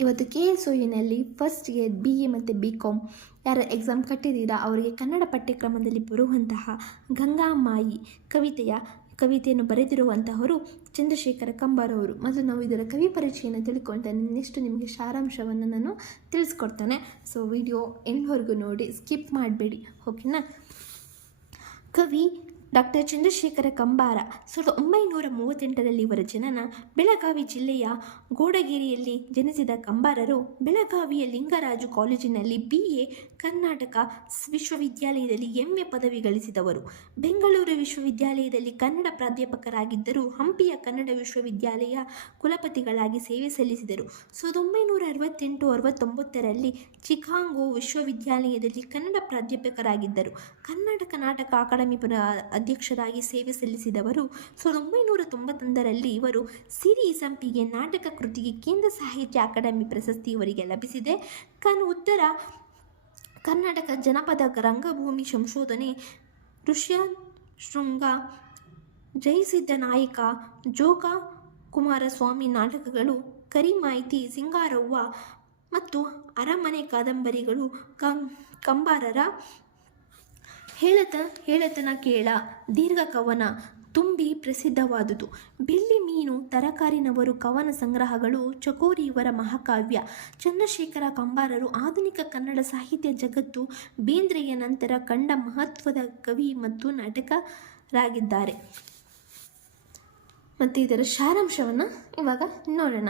ಇವತ್ತು K S ಒಯಿನಲ್ಲಿ first year B A ಮತ್ತು ಬಿ ಕಾಮ್ ಯಾರ ಎಕ್ಸಾಮ್ ಕಟ್ಟಿದ್ದೀರಾ? ಅವರಿಗೆ ಕನ್ನಡ ಪಠ್ಯಕ್ರಮದಲ್ಲಿ ಬರುವಂತಹ ಗಂಗಾಮಾಯಿ ಕವಿತೆಯ ಕವಿತೆಯನ್ನು ಬರೆದಿರುವಂತಹವರು ಚಂದ್ರಶೇಖರ ಕಂಬಾರವರು. ಮತ್ತು ನಾವು ಇದರ ಕವಿ ಪರಿಚಯನ ತಿಳ್ಕೊಳ್ತೇನೆ. ನೆಕ್ಸ್ಟ್ ನಿಮಗೆ ಸಾರಾಂಶವನ್ನು ನಾನು ತಿಳಿಸ್ಕೊಡ್ತೇನೆ. ಸೊ ವಿಡಿಯೋ ಎಂಡ್ವರೆಗೂ ನೋಡಿ. ಸ್ಕಿಪ್ ಮಾಡಬೇಡಿ. ಓಕೆನಾ ಕವಿ ಡಾಕ್ಟರ್ ಚಂದ್ರಶೇಖರ ಕಂಬಾರ ಸಾವಿರದ ಒಂಬೈನೂರ ಮೂವತ್ತೆಂಟರಲ್ಲಿ ಇವರ ಜನನ ಬೆಳಗಾವಿ ಜಿಲ್ಲೆಯ ಗೋಡಗೇರಿಯಲ್ಲಿ ಜನಿಸಿದ ಕಂಬಾರರು ಬೆಳಗಾವಿಯ ಲಿಂಗರಾಜು ಕಾಲೇಜಿನಲ್ಲಿ ಬಿ ಎ ಕರ್ನಾಟಕ ವಿಶ್ವವಿದ್ಯಾಲಯದಲ್ಲಿ ಎಂ ಎ ಪದವಿ ಗಳಿಸಿದವರು. ಬೆಂಗಳೂರು ವಿಶ್ವವಿದ್ಯಾಲಯದಲ್ಲಿ ಕನ್ನಡ ಪ್ರಾಧ್ಯಾಪಕರಾಗಿದ್ದರು ಹಂಪಿಯ ಕನ್ನಡ ವಿಶ್ವವಿದ್ಯಾಲಯ ಕುಲಪತಿಗಳಾಗಿ ಸೇವೆ ಸಲ್ಲಿಸಿದರು. ಸಾವಿರದ ಒಂಬೈನೂರ ಅರವತ್ತೆಂಟು ಅರವತ್ತೊಂಬತ್ತರಲ್ಲಿ ಚಿಕಾಂಗೋ ವಿಶ್ವವಿದ್ಯಾಲಯದಲ್ಲಿ ಕನ್ನಡ ಪ್ರಾಧ್ಯಾಪಕರಾಗಿದ್ದರು. ಕರ್ನಾಟಕ ನಾಟಕ ಅಕಾಡೆಮಿ ಅಧ್ಯಕ್ಷರಾಗಿ ಸೇವೆ ಸಲ್ಲಿಸಿದವರು ಸಾವಿರದ ಒಂಬೈನೂರ ತೊಂಬತ್ತೊಂದರಲ್ಲಿ ಇವರು ಸಿರಿ ಸಂಪಿಗೆ ನಾಟಕ ಕೃತಿಗೆ ಕೇಂದ್ರ ಸಾಹಿತ್ಯ ಅಕಾಡೆಮಿ ಪ್ರಶಸ್ತಿ ಇವರಿಗೆ ಲಭಿಸಿದೆ. ಕನ್ ಉತ್ತರ ಕರ್ನಾಟಕ ಜನಪದ ರಂಗಭೂಮಿ ಸಂಶೋಧನೆ ಋಷ್ಯ ಶೃಂಗ ಜಯಸಿದ್ಧ ನಾಯಕ ಜೋಗ ಕುಮಾರಸ್ವಾಮಿ ನಾಟಕಗಳು ಕರಿಮಾಯಿತಿ ಸಿಂಗಾರವ್ವ ಮತ್ತು ಅರಮನೆ ಕಾದಂಬರಿಗಳು ಕಂಬಾರರ ಹೇಳತ ಹೇಳತನ ಕೇಳ, ದೀರ್ಘ ಕವನ ತುಂಬಿ ಪ್ರಸಿದ್ಧವಾದುದು. ಬೆಳ್ಳಿ ಮೀನು ತರಕಾರಿನವರು ಕವನ ಸಂಗ್ರಹಗಳು ಚಕೋರಿ ಇವರ ಮಹಾಕಾವ್ಯ. ಚಂದ್ರಶೇಖರ ಕಂಬಾರರು ಆಧುನಿಕ ಕನ್ನಡ ಸಾಹಿತ್ಯ ಜಗತ್ತು ಬೇಂದ್ರೆಯ ನಂತರ ಕಂಡ ಮಹತ್ವದ ಕವಿ ಮತ್ತು ನಾಟಕರಾಗಿದ್ದಾರೆ. ಮತ್ತು ಇದರ ಸಾರಾಂಶವನ್ನು ಇವಾಗ ನೋಡೋಣ.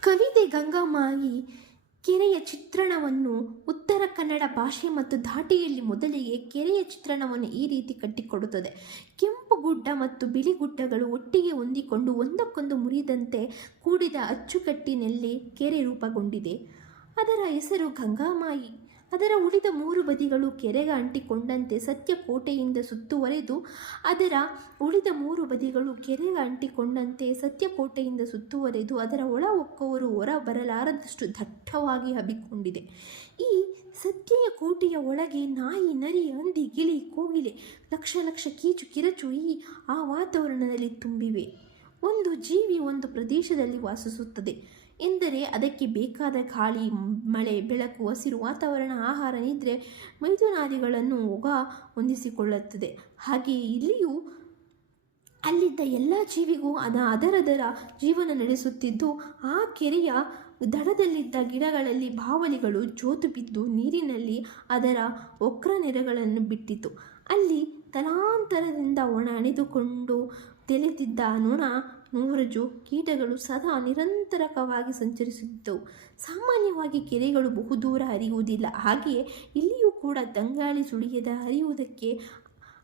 ಕವಿತೆ ಗಂಗಾಮಾಯಿ ಕೆರೆಯ ಚಿತ್ರಣವನ್ನು ಉತ್ತರ ಕನ್ನಡ ಭಾಷೆ ಮತ್ತು ಧಾಟಿಯಲ್ಲಿ ಮೊದಲಿಗೆ ಕೆರೆಯ ಚಿತ್ರಣವನ್ನು ಈ ರೀತಿ ಕಟ್ಟಿಕೊಡುತ್ತದೆ. ಕೆಂಪು ಗುಡ್ಡ ಮತ್ತು ಬಿಳಿ ಗುಡ್ಡಗಳು ಒಟ್ಟಿಗೆ ಹೊಂದಿಕೊಂಡು ಒಂದಕ್ಕೊಂದು ಮುರಿದಂತೆ ಕೂಡಿದ ಅಚ್ಚುಕಟ್ಟಿನಲ್ಲಿ ಕೆರೆ ರೂಪಗೊಂಡಿದೆ. ಅದರ ಹೆಸರು ಗಂಗಾಮಾಯಿ. ಅದರ ಉಳಿದ ಮೂರು ಬದಿಗಳು ಕೆರೆಗೆ ಅಂಟಿಕೊಂಡಂತೆ ಸತ್ಯ ಕೋಟೆಯಿಂದ ಸುತ್ತುವರೆದು, ಅದರ ಉಳಿದ ಮೂರು ಬದಿಗಳು ಕೆರೆಗೆ ಅಂಟಿಕೊಂಡಂತೆ ಸತ್ಯ ಕೋಟೆಯಿಂದ ಸುತ್ತುವರೆದು, ಅದರ ಒಳ ಒಕ್ಕವರು ಹೊರ ಬರಲಾರದಷ್ಟು ದಟ್ಟವಾಗಿ ಹಬ್ಬಿಕೊಂಡಿದೆ. ಈ ಸತ್ಯೆಯ ಕೋಟೆಯ ಒಳಗೆ ನಾಯಿ, ನರಿ, ಹಂದಿ, ಗಿಳಿ, ಕೋಗಿಲೆ, ಲಕ್ಷ ಲಕ್ಷ ಕೀಚು ಕಿರಚು ಈ ಆ ವಾತಾವರಣದಲ್ಲಿ ತುಂಬಿವೆ. ಒಂದು ಜೀವಿ ಒಂದು ಪ್ರದೇಶದಲ್ಲಿ ವಾಸಿಸುತ್ತದೆ. ಎಂದರೆ ಅದಕ್ಕೆ ಬೇಕಾದ ಗಾಳಿ, ಮಳೆ, ಬೆಳಕು, ಹಸಿರು ವಾತಾವರಣ, ಆಹಾರ, ನಿದ್ರೆ ಮೈದುನಾದಿಗಳನ್ನು ಒಗ ಹೊಂದಿಸಿಕೊಳ್ಳುತ್ತದೆ. ಹಾಗೆಯೇ ಇಲ್ಲಿಯೂ ಅಲ್ಲಿದ್ದ ಎಲ್ಲ ಜೀವಿಗೂ ಅದ ಅದರದರ ಜೀವನ ನಡೆಸುತ್ತಿದ್ದು, ಆ ಕೆರೆಯ ದಡದಲ್ಲಿದ್ದ ಗಿಡಗಳಲ್ಲಿ ಬಾವಲಿಗಳು ಜೋತು ಬಿದ್ದು ನೀರಿನಲ್ಲಿ ಅದರ ಒಕ್ರ ನೆರೆಗಳನ್ನು ಬಿಟ್ಟಿತು. ಅಲ್ಲಿ ತಲಾಂತರದಿಂದ ಒಣ ಅಣಿದುಕೊಂಡು ತೆಲೆದಿದ್ದ ನೊಣ ನೂರಜು ಕೀಟಗಳು ಸದಾ ನಿರಂತರಕವಾಗಿ ಸಂಚರಿಸುತ್ತಿದ್ದವು. ಸಾಮಾನ್ಯವಾಗಿ ಕೆರೆಗಳು ಬಹುದೂರ ಹರಿಯುವುದಿಲ್ಲ. ಹಾಗೆಯೇ ಇಲ್ಲಿಯೂ ಕೂಡ ದಂಗಾಳಿ ಸುಳಿಯದ ಹರಿಯುವುದಕ್ಕೆ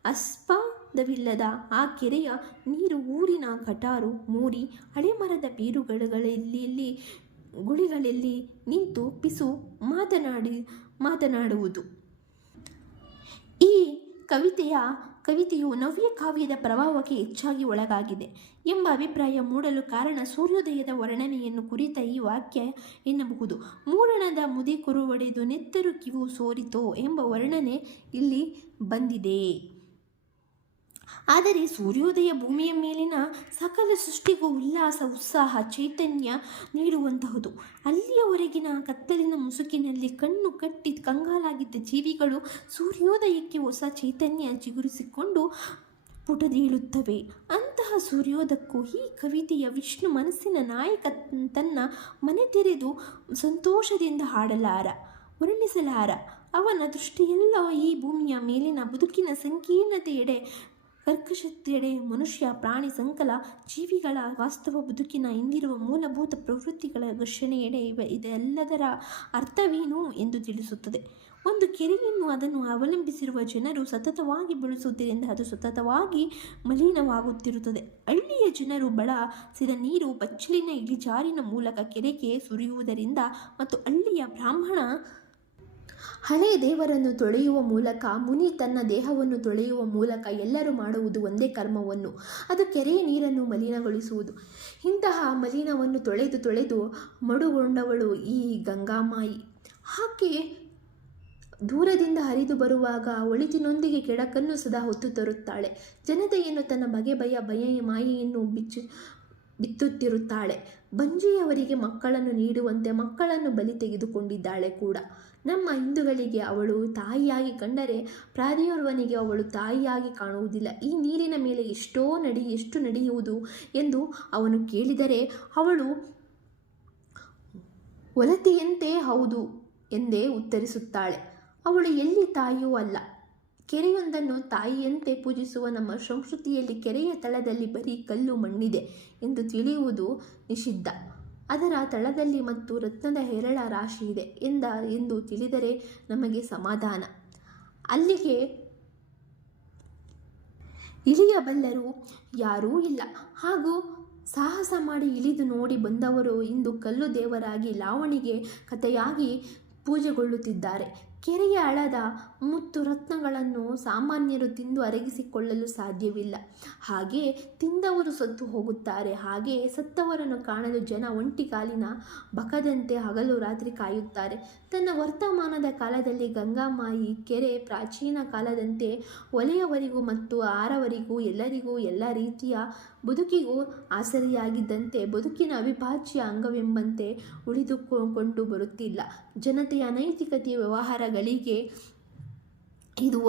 ಅಸ್ಪದವಿಲ್ಲದ ಆ ಕೆರೆಯ ನೀರು ಊರಿನ ಕಟಾರು ಮೂರಿ ಹಳೆಮರದ ಬೀರುಗಳಲ್ಲಿ ಗುಳಿಗಳಲ್ಲಿ ನಿಂತು ಪಿಸು ಮಾತನಾಡಿ, ಮಾತನಾಡುವುದು. ಈ ಕವಿತೆಯ ಕವಿತೆಯು ನವ್ಯ ಕಾವ್ಯದ ಪ್ರಭಾವಕ್ಕೆ ಹೆಚ್ಚಾಗಿ ಒಳಗಾಗಿದೆ ಎಂಬ ಅಭಿಪ್ರಾಯ ಮೂಡಲು ಕಾರಣ ಸೂರ್ಯೋದಯದ ವರ್ಣನೆಯನ್ನು ಕುರಿತ ಈ ವಾಕ್ಯ ಎನ್ನಬಹುದು. ಮೂಡಣದ ಮುದಿ ಕುರುವಡೆದು ನೆತ್ತರು ಕಿವು ಸೋರಿತೋ ಎಂಬ ವರ್ಣನೆ ಇಲ್ಲಿ ಬಂದಿದೆ. ಆದರೆ ಸೂರ್ಯೋದಯ ಭೂಮಿಯ ಮೇಲಿನ ಸಕಲ ಸೃಷ್ಟಿಗೂ ಉಲ್ಲಾಸ, ಉತ್ಸಾಹ, ಚೈತನ್ಯ ನೀಡುವಂತಹುದು. ಅಲ್ಲಿಯವರೆಗಿನ ಕತ್ತಲಿನ ಮುಸುಕಿನಲ್ಲಿ ಕಣ್ಣು ಕಟ್ಟಿ ಕಂಗಾಲಾಗಿದ್ದ ಜೀವಿಗಳು ಸೂರ್ಯೋದಯಕ್ಕೆ ಹೊಸ ಚೈತನ್ಯ ಚಿಗುರಿಸಿಕೊಂಡು ಪುಟದೀಳುತ್ತವೆ. ಅಂತಹ ಸೂರ್ಯೋದಕ್ಕೂ ಈ ಕವಿತೆಯ ವಿಷ್ಣು ಮನಸ್ಸಿನ ನಾಯಕ ತನ್ನ ಮನೆ ತೆರೆದು ಸಂತೋಷದಿಂದ ಹಾಡಲಾರ, ವರ್ಣಿಸಲಾರ. ಅವನ ದೃಷ್ಟಿಯೆಲ್ಲ ಈ ಭೂಮಿಯ ಮೇಲಿನ ಬದುಕಿನ ಸಂಕೀರ್ಣತೆಯೆಡೆ ಕರ್ಕಶತೆಯೆಡೆ ಮನುಷ್ಯ, ಪ್ರಾಣಿ, ಸಂಕಲ, ಜೀವಿಗಳ ವಾಸ್ತವ ಬದುಕಿನ ಹಿಂದಿರುವ ಮೂಲಭೂತ ಪ್ರವೃತ್ತಿಗಳ ಘರ್ಷಣೆಯೆಡೆ ಇವ. ಇದೆಲ್ಲದರ ಅರ್ಥವೇನು ಎಂದು ತಿಳಿಸುತ್ತದೆ. ಒಂದು ಕೆರೆಯನ್ನು ಅದನ್ನು ಅವಲಂಬಿಸಿರುವ ಜನರು ಸತತವಾಗಿ ಬೆಳೆಸುವುದರಿಂದ ಅದು ಸತತವಾಗಿ ಮಲಿನವಾಗುತ್ತಿರುತ್ತದೆ. ಹಳ್ಳಿಯ ಜನರು ಬಳಸಿದ ನೀರು ಬಚ್ಚಲಿನ ಇಳಿಜಾರಿನ ಮೂಲಕ ಕೆರೆಗೆ ಸುರಿಯುವುದರಿಂದ ಮತ್ತು ಹಳ್ಳಿಯ ಬ್ರಾಹ್ಮಣ ಹಳೆಯ ದೇವರನ್ನು ತೊಳೆಯುವ ಮೂಲಕ, ಮುನಿ ತನ್ನ ದೇಹವನ್ನು ತೊಳೆಯುವ ಮೂಲಕ ಎಲ್ಲರೂ ಮಾಡುವುದು ಒಂದೇ ಕರ್ಮವನ್ನು. ಅದು ಕೆರೆಯ ನೀರನ್ನು ಮಲಿನಗೊಳಿಸುವುದು. ಇಂತಹ ಮಲಿನವನ್ನು ತೊಳೆದು ತೊಳೆದು ಮಡುಗೊಂಡವಳು ಈ ಗಂಗಾಮಾಯಿ. ಹಾಕಿ ದೂರದಿಂದ ಹರಿದು ಬರುವಾಗ ಒಳಿತಿನೊಂದಿಗೆ ಕೆಡಕನ್ನು ಸದಾ ಹೊತ್ತು ತರುತ್ತಾಳೆ. ಜನತೆಯನ್ನು ತನ್ನ ಬಗೆ ಭಯ ಬಯ ಮಾಯೆಯನ್ನು ಬಿಚ್ಚು ಬಿತ್ತುತ್ತಿರುತ್ತಾಳೆ. ಬಂಜಿಯವರಿಗೆ ಮಕ್ಕಳನ್ನು ನೀಡುವಂತೆ ಮಕ್ಕಳನ್ನು ಬಲಿ ತೆಗೆದುಕೊಂಡಿದ್ದಾಳೆ ಕೂಡ. ನಮ್ಮ ಹಿಂದೂಗಳಿಗೆ ಅವಳು ತಾಯಿಯಾಗಿ ಕಂಡರೆ ಪ್ರಾದಿಯೋರ್ವನಿಗೆ ಅವಳು ತಾಯಿಯಾಗಿ ಕಾಣುವುದಿಲ್ಲ. ಈ ನೀರಿನ ಮೇಲೆ ಎಷ್ಟೋ ನಡಿ, ಎಷ್ಟು ನಡೆಯುವುದು ಎಂದು ಅವನು ಕೇಳಿದರೆ, ಅವಳು ಒಲತೆಯಂತೆ ಹೌದು ಎಂದೇ ಉತ್ತರಿಸುತ್ತಾಳೆ. ಅವಳು ಎಲ್ಲಿ ತಾಯಿಯೂ ಅಲ್ಲ. ಕೆರೆಯೊಂದನ್ನು ತಾಯಿಯಂತೆ ಪೂಜಿಸುವ ನಮ್ಮ ಸಂಸ್ಕೃತಿಯಲ್ಲಿ ಕೆರೆಯ ತಳದಲ್ಲಿ ಬರೀ ಕಲ್ಲು ಮಣ್ಣಿದೆ ಎಂದು ತಿಳಿಯುವುದು ನಿಷಿದ್ಧ. ಅದರ ತಳದಲ್ಲಿ ಮತ್ತು ರತ್ನದ ಹೇರಳ ರಾಶಿ ಇದೆ ಎಂದ ಎಂದು ತಿಳಿದರೆ ನಮಗೆ ಸಮಾಧಾನ. ಅಲ್ಲಿಗೆ ಇಳಿಯಬಲ್ಲರು ಯಾರೂ ಇಲ್ಲ. ಹಾಗೂ ಸಾಹಸ ಮಾಡಿ ಇಳಿದು ನೋಡಿ ಬಂದವರು ಇಂದು ಕಲ್ಲು ದೇವರಾಗಿ ಲಾವಣಿಗೆ ಕಥೆಯಾಗಿ ಪೂಜೆಗೊಳ್ಳುತ್ತಿದ್ದಾರೆ. ಕೆರೆಯ ಆಳದ ಮುತ್ತು ರತ್ನಗಳನ್ನು ಸಾಮಾನ್ಯರು ತಿಂದು ಅರಗಿಸಿಕೊಳ್ಳಲು ಸಾಧ್ಯವಿಲ್ಲ. ಹಾಗೆ ತಿಂದವರು ಸತ್ತು ಹೋಗುತ್ತಾರೆ. ಹಾಗೆ ಸತ್ತವರನ್ನು ಕಾಣಲು ಜನ ಒಂಟಿಗಾಲಿನ ಬಕದಂತೆ ಹಗಲು ರಾತ್ರಿ ಕಾಯುತ್ತಾರೆ. ತನ್ನ ವರ್ತಮಾನದ ಕಾಲದಲ್ಲಿ ಗಂಗಾಮಾಯಿ ಕೆರೆ ಪ್ರಾಚೀನ ಕಾಲದಂತೆ ಒಲೆಯವರಿಗೂ ಮತ್ತು ಆರವರಿಗೂ ಎಲ್ಲರಿಗೂ ಎಲ್ಲ ರೀತಿಯ ಬದುಕಿಗೂ ಆಸರಿಯಾಗಿದ್ದಂತೆ ಬದುಕಿನ ಅವಿಭಾಜ್ಯ ಅಂಗವೆಂಬಂತೆ ಉಳಿದುಕೊಂಡು ಬರುತ್ತಿಲ್ಲ. ಜನತೆಯ ಅನೈತಿಕತೆಯ ವ್ಯವಹಾರಗಳಿಗೆ ಇದು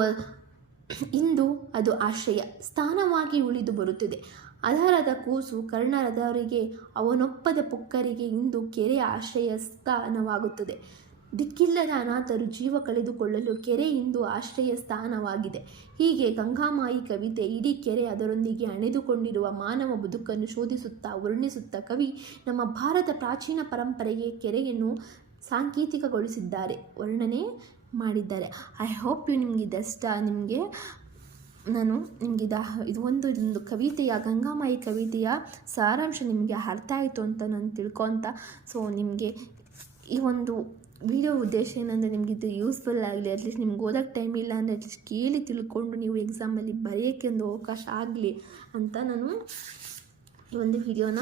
ಇಂದು ಅದು ಆಶ್ರಯ, ಸ್ಥಾನವಾಗಿ ಉಳಿದು ಬರುತ್ತಿದೆ. ಅಧರದ ಕೂಸು ಕರ್ಣರದವರಿಗೆ, ಅವನೊಪ್ಪದ ಪುಕ್ಕರಿಗೆ ಇಂದು ಕೆರೆಯ ಆಶ್ರಯ ಸ್ಥಾನವಾಗುತ್ತದೆ. ದಿಕ್ಕಿಲ್ಲದ ಅನಾಥರು ಜೀವ ಕಳೆದುಕೊಳ್ಳಲು ಕೆರೆ ಇಂದು ಆಶ್ರಯ ಸ್ಥಾನವಾಗಿದೆ. ಹೀಗೆ ಗಂಗಾಮಾಯಿ ಕವಿತೆ ಇಡೀ ಕೆರೆ ಅದರೊಂದಿಗೆ ಅಣೆದುಕೊಂಡಿರುವ ಮಾನವ ಬದುಕನ್ನು ಶೋಧಿಸುತ್ತಾ ವರ್ಣಿಸುತ್ತಾ ಕವಿ ನಮ್ಮ ಭಾರತ ಪ್ರಾಚೀನ ಪರಂಪರೆಗೆ ಕೆರೆಯನ್ನು ಸಾಂಕೇತಿಕಗೊಳಿಸಿದ್ದಾರೆ. ವರ್ಣನೆ ಮಾಡಿದ್ದಾರೆ. ಐ ಹೋಪ್ ಯು ನಿಮಗೆ ಇದಷ್ಟ ನಿಮಗೆ ನಾನು ನಿಮಗೆ ಇದು ಇದು ಒಂದು ಇದೊಂದು ಕವಿತೆಯ, ಗಂಗಾಮಾಯಿ ಕವಿತೆಯ ಸಾರಾಂಶ ನಿಮಗೆ ಅರ್ಥ ಆಯಿತು ಅಂತ ನಾನು ತಿಳ್ಕೊತ ಸೊ ನಿಮಗೆ ಈ ಒಂದು ವಿಡಿಯೋ ಉದ್ದೇಶ ಏನಂದರೆ ನಿಮಗೆ ಇದು ಯೂಸ್ಫುಲ್ ಆಗಲಿ ಅಟ್ಲೀಸ್ಟ್ ನಿಮ್ಗೆ ಓದೋಕ್ಕೆ ಟೈಮ್ ಇಲ್ಲ ಅಂದರೆ ಅಟ್ಲೀಸ್ಟ್ ಕೇಳಿ ತಿಳ್ಕೊಂಡು ನೀವು ಎಕ್ಸಾಮಲ್ಲಿ ಬರೆಯೋಕ್ಕೆ ಒಂದು ಅವಕಾಶ ಆಗಲಿ ಅಂತ ನಾನು ಈ ಒಂದು ವಿಡಿಯೋನ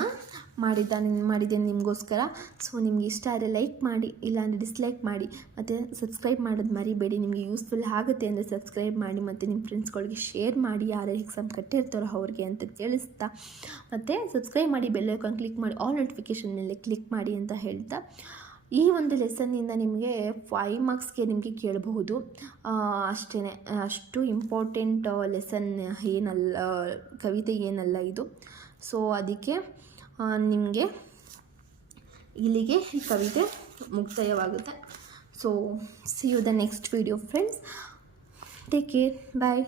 ಮಾಡಿದ್ದ ಮಾಡಿದ್ದೇನೆ ನಿಮಗೋಸ್ಕರ. ಸೊ ನಿಮ್ಗೆ ಇಷ್ಟ ಆದರೆ ಲೈಕ್ ಮಾಡಿ, ಇಲ್ಲಾಂದರೆ ಡಿಸ್ಲೈಕ್ ಮಾಡಿ, ಮತ್ತು ಸಬ್ಸ್ಕ್ರೈಬ್ ಮಾಡೋದು ಮರಿಬೇಡಿ. ನಿಮಗೆ ಯೂಸ್ಫುಲ್ ಆಗುತ್ತೆ ಅಂದರೆ ಸಬ್ಸ್ಕ್ರೈಬ್ ಮಾಡಿ, ಮತ್ತು ನಿಮ್ಮ ಫ್ರೆಂಡ್ಸ್ಗಳಿಗೆ ಶೇರ್ ಮಾಡಿ, ಯಾರು ಎಕ್ಸಾಮ್ ಕಟ್ಟಿರ್ತಾರೋ ಅವ್ರಿಗೆ ಅಂತ ತಿಳಿಸ್ತಾ ಮತ್ತು ಸಬ್ಸ್ಕ್ರೈಬ್ ಮಾಡಿ ಬೆಲ್ ಐಕಾನ್ ಕ್ಲಿಕ್ ಮಾಡಿ ಆಲ್ ನೋಟಿಫಿಕೇಷನ್ ಮೇಲೆ ಕ್ಲಿಕ್ ಮಾಡಿ ಅಂತ ಹೇಳ್ತಾ. ಈ ಒಂದು ಲೆಸನ್ನಿಂದ ನಿಮಗೆ ಫೈವ್ ಮಾರ್ಕ್ಸ್ಗೆ ನಿಮಗೆ ಕೇಳಬಹುದು. ಅಷ್ಟೇ ಅಷ್ಟು ಇಂಪಾರ್ಟೆಂಟ್ ಲೆಸನ್ ಏನಲ್ಲ, ಕವಿತೆ ಏನಲ್ಲ ಇದು. ಸೊ ಅದಕ್ಕೆ ನಿಮಗೆ ಇಲ್ಲಿಗೆ ಈ ಕವಿತೆ ಮುಕ್ತಾಯವಾಗುತ್ತೆ. So see you the next video friends take care bye